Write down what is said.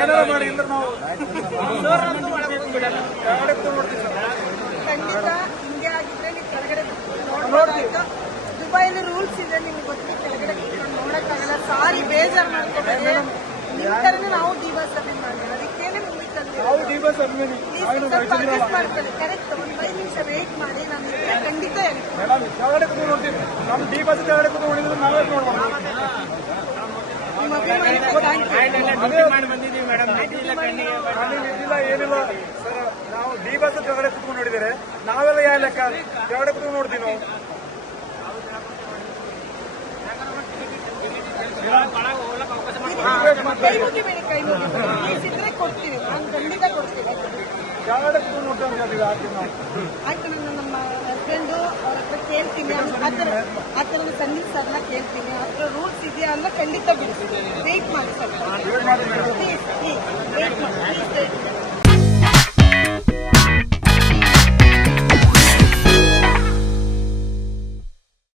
ಏನಾರ ಮಾಡಿ ಅಂದ್ರೆ ನಾವು ಖಂಡಿತ ಹಿಂಗೆ ಆಗಿದ್ರೆ ನೀವು ಕೆಳಗಡೆ ನೋಡ್ಬೋದಾಯ್ತು. ದುಬೈಲಿ ರೂಲ್ಸ್ ಇದೆ, ನಿಮ್ಗೆ ಗೊತ್ತು. ಕೆಳಗಡೆ ಕೂತ್ಕೊಂಡು ನೋಡಕ್ಕಾಗಲ್ಲ. ಸಾರಿ, ಬೇಜಾರು ಮಾಡ್ಕೋಬೇಡಿ. ನಿಮ್ ತರನೇ ನಾವು ಡಿಬಾಸ್ ಅಭಿಮಾನಿ ಮಾಡಿ, ಅದಕ್ಕೇನೆ ನಿಮಗೆ ಮಾಡ್ಕೊಳ್ಳಿ. ಕರೆಕ್ಟ್. ಒಂದು 5 ನಿಮಿಷ ವೇಟ್ ಮಾಡಿ. ನಾನು ಖಂಡಿತ ಹೇಳ್ತೀನಿ. ಕೆಳಗಡೆ ಕೂತು ನೋಡ್ತೀವಿ. ನಮ್ಮ ಡಿ ಬಸ್ ಕೆಳಗಡೆ ಕೂತು ನೋಡಿದ್ರೆ ನಾವೇ ನೋಡ್ಬೋದು. ನಿಮ್ಮ ಅಭಿಮಾನಿಗೆ ಥ್ಯಾಂಕ್ ಯು. ಏನಿಲ್ಲ ಸರ್, ನಾವು ಡಿ ಬಸ್ ಕೆಳಗಡೆ ಕೂತ್ಕೊಂಡು ನೋಡಿದರೆ ನಾವೆಲ್ಲ ಯಾವ ಲೆಕ್ಕ ಕೆಳಗಡೆ ಕೂತ್ಕೊಂಡು ನೋಡ್ತೀವಿ ನಾವು. ಕೈ ಮುಗಿಬೇಡಿ, ಕೈ ಮುಗಿಬೇಡಿ. ಪ್ಲೀಸ್ ಇದ್ರೆ ಕೊಡ್ತೀವಿ, ನಾನು ಖಂಡಿತ ಕೊಡ್ತೀನಿ. ಕೆಳಗಡೆ ಕೂತ್ಕೊಂಡು ನೋಡ್ತೀವಿ ಹಾಕ್ತೀವಿ ನಾವು. ಆಯ್ತು, ನಾನು ನಮ್ಮ ಹಸ್ಬೆಂಡು ಅವ್ರ ಹತ್ರ ಕೇಳ್ತೀನಿ. ಆ ಥರದ ಸಂಗೀತ ಸರ್ನ ಕೇಳ್ತೀನಿ. ಆ ಥರ ರೂಲ್ಸ್ ಇದೆಯಾ ಅಂತ ಖಂಡಿತ ಬಿಡ್ತೀನಿ. ವೇಟ್ ಮಾಡಿ ಸರ್.